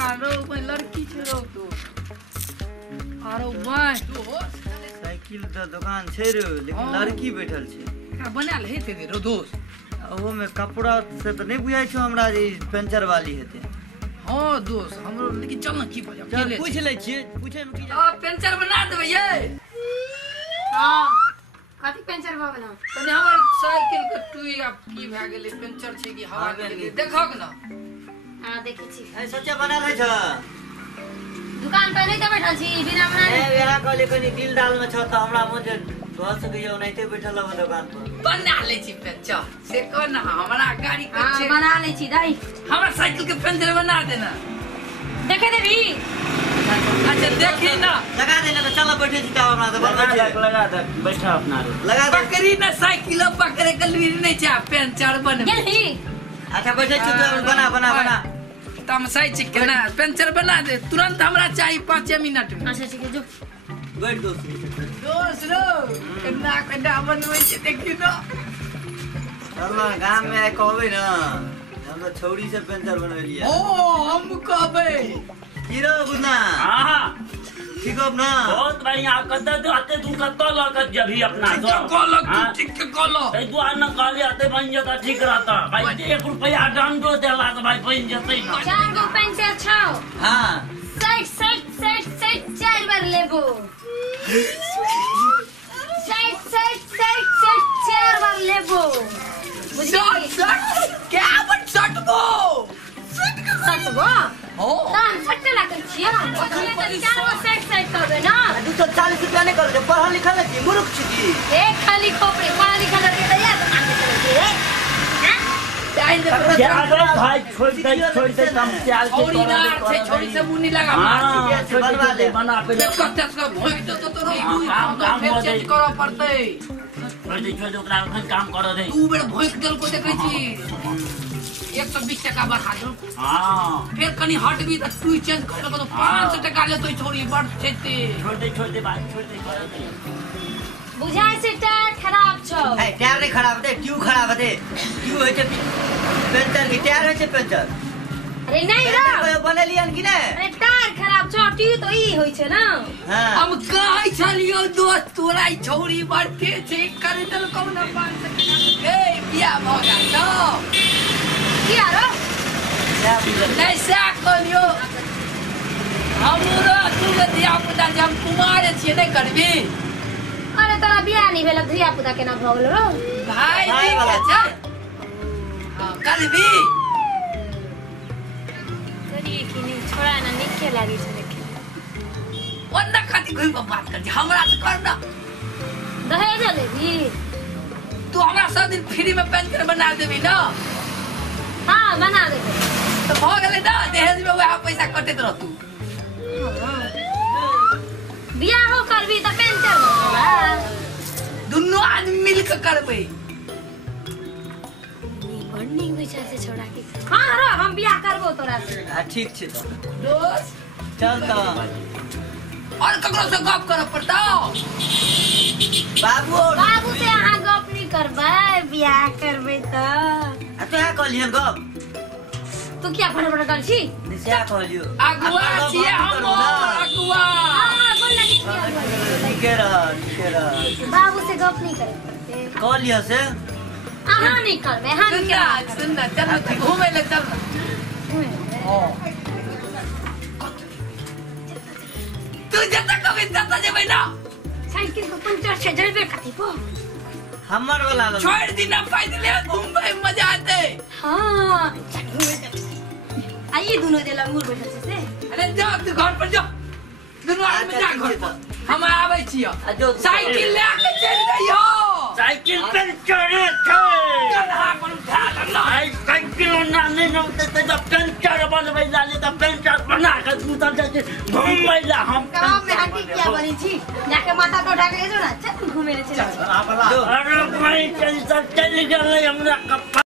रो मैं लड़की छे रो तो आरो भाई तो साइकिल तो दुकान छे रो लेकिन लड़की बैठल छे का बनाल हेते रे रो दोस्त ओहो में कपड़ा से तो नहीं बुझाई छो हमरा जे पंचर वाली हेते हां दोस्त हमरो लेकिन चल ना की बजा चल पूछ ले छिए पूछे न की आ पंचर बना देबे ये हां कथि पंचर बा बना तने हमर साइकिल के टुई अब की भ गेलै पंचर छै कि हवा गेलै देखक न हां देखै छी ए सच्चा बनाल है छ दुकान पे नहीं तो बैठल छी बिना बनाने ए वेरा कहले कनी दिल दाल में छ त हमरा मुझे घर से गयो नहिते बैठल हो दुकान पर बना ले छी पंचर से कोन हमरा गाड़ी के हां छै बना ले छी दाई हमरा साइकिल के पंचर बना देना देखे देबी अच्छा देखी ना लगा देना तो चल बैठे छी त हमरा तो लगा दे बैठा अपना रे लगा दे पकड़ी ना साइकिल पकड़े के लिए नहीं छै पंचर बन गेली अच्छा बैठे छी तो बना बना बना तम साइकिल के ना पंचर बना दे तुरंत हमरा चाहिए 5 मिनट में अच्छा ठीक है जो बैठ दोस्त रो केना बनबै छै देखी ना चल गांव में आइ कहबै न हम तो छौड़ी से पंचर बनवेलिए ओ हम कहबै हीरो बुना हां ठीक हो ना बहुत बढ़िया कत दे आते तू कत लगत जभी अपना ठीक कहलक तू ठीक कहलक ए तू आन कहले आते बन जता ठीक रहता भाई 1 रुपया दंडो देला तो भाई बन जतै ना चार गो पंचर छौ हां सेट चार बार लेबो सेट चार बार लेबो शॉट क्या बट शॉटबो सटबो हो दाम सट्टे लागल छियै ओखले त चार गो सेट करबे ना 240 रुपया नहीं कर पढ़ल लिखल छी मूर्ख छी की एक खाली खोपड़ी पढ़ा लिखा करके तैयार दुकान पे चले रे क्या रे भाई छोड़ दे हम चाल के छोड़ी ना से छोड़ी से मुनी लगा हां बनवा ले बना पे कते से भोग दे तो काम चेंज करो पड़ते छोड़ दे ओकरा काम करो दे तू बेर भोग देल को देखै छी 120 टका बढ़ा दो हां फिर कनी हट भी त तू चेंज कर लो तो 500 टका ले तो छोड़ी बढ़ छेते छोड़ दे भाई छोड़ दे बुझाय से टायर खराब छौ है टायर नहीं खराब दे ट्यूब खराब दे ट्यूब होय छै पंचर की टायर होय छै पंचर अरे नहीं रो कोई बनेलियन कि नहीं अरे टायर खराब छौ ट्यूब तो ई होय छै ना हां हम कहै छलियो दोस्त तोरा ई छोड़ी बढ़ते छै करे दल कौन 500 टका ए बिया भगा छौ किया रो नहीं से कहलियो हमरा तू के दिया पुता जब कुमार छिए नहीं करबी अरे तोरा बियाह नहीं भेल धिया पुता केना भ गेल रो भाई वाला छै हां करबी तोरी की नहीं छोड़ा ना निके लागी छै देखे ओन्ना खाती कोई बात कर हमरा से कर ना दहेज लेबी तू हमरा सब दिन फ्री में पेंशन बना देबी ना हां बना दे तो भ गेलै ना दहेज में वह पैसा कटैत रह तू बियाह हो करबी त पेंशन बनला दुन्नो आदमी मिल के करबै बन्नी बेचा से छोड़ा के हां रो हम बियाह करबो तोरा से हां ठीक छै तो दोस्त चल तो और ककरो से गप करब पड़ता बाबू से अहाँ गप नहीं करबै बियाह करबै त आ तो है कहलियन गप तू क्या फटफट कर छी निशा कहलियो अगुआ छिए हम अगुआ हां बोल लगी के रह बाबू से गप नहीं करे पड़ते कहलियो से अहाँ नहीं करबै हम क्या सुन ना चल घूमे ले चल हां तू जता कभी जता जेबै ना साइकिल को पंचर से जलबे खाती पो हमर वाला छोड़ दी ना पैदल घूमबे मजा आते हां आइए दोनों देला मूर बैठल से अरे जा तू घर पर जा दोनों आदमी जा घर पर हम आबै छियो साइकिल ले के चल गइयो साइकिल पे चढ़े थे कन्हा पर उठा लेना साइकिल ना नहीं न ते जब पंचर बनबै जाली त पंचर बना के तू त घूमै ला हम काम में हटी क्या बनी छी जाके माथा पे उठा के ले जो ना चल घूमे ले चल अरे भाई चल गेलै हमरा